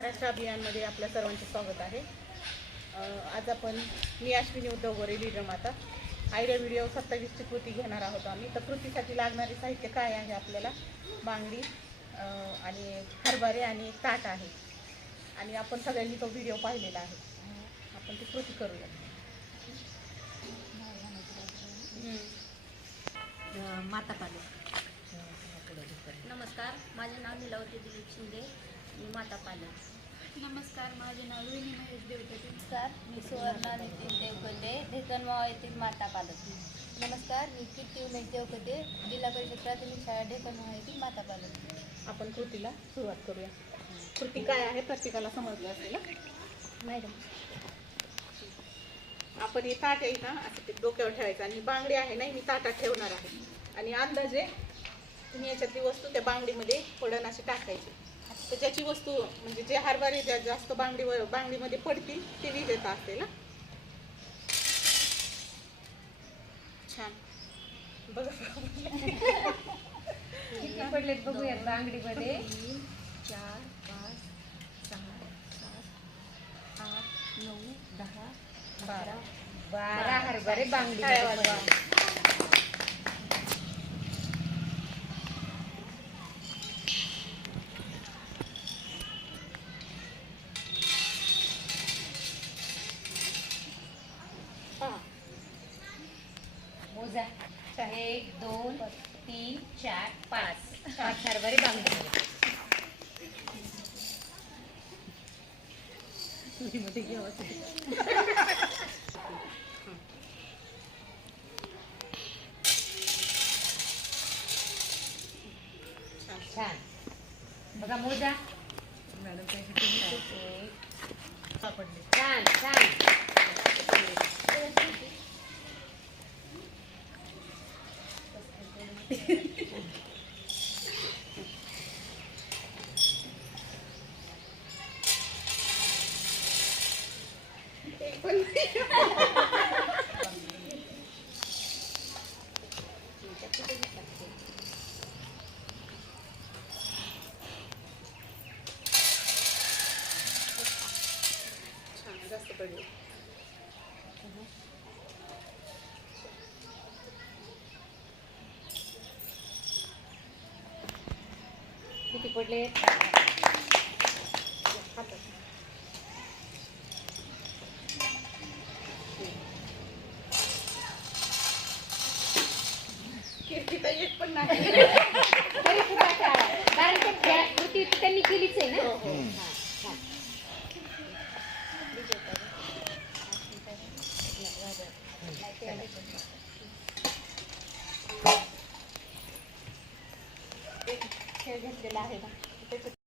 महाराष्ट्र अभियानमध्ये आपल्या सर्वांचे स्वागत आहे. आज आपण मी अश्विनी उद्धव गोरे लीडर माता. आयडिया व्हिडिओ सत्तावीसची कृती घेणार आहोत आम्ही. तर कृतीसाठी लागणारे साहित्य काय आहे आपल्याला? बांगडी आणि हरभरे आणि ताट आहे. आणि आपण सगळ्यांनी तो व्हिडिओ पाहिलेला आहे. आपण ती कृती करूया. माता पालक नमस्कार. माझे नाव नीलावती दिलीप शिंदे. मी माता पालक. नमस्कार माझे नाव रोहिणी महेश देवते. नमस्कार मी सुवर्णा नितीन देवकते ढेकणमावा येथील माता पालक. नमस्कार मी कीर्ती उमेश देवकते जिल्हा परिषद प्राथमिक शाळा ढेकणमावा येथील माता पालक. आपण कृतीला सुरुवात करूया. कृती काय आहे? प्रत्येकाला समजलं असेल? मॅडम. आपण हे ताट आहे ना असं ते डोक्यावर ठेवायचं. आणि बांगडी आहे ना मी ताटात ठेवणार आहे. आणि अंदाजे तुम्ही याच्यातली वस्तू त्या बांगडीमध्ये पडण अशी टाकायची. तर ज्याची वस्तू म्हणजे जे हरभरे ज्या जास्त बांगडीवर बांगडीमध्ये पडतील ते विजेता असते ना. छान. बघा. पडलेत बघूया बांगडीमध्ये? चार पाच सहा सात आठ नऊ दहा बारा बारा हरभरे बांगडी मोजा. एक दोन तीन चार पाच. पाच हरभरे बांधून मध्ये छान. बघा मोजा. छान छान. एक पण नाही. छान जास्त पडले किती पडले हातात. पण नाही de la.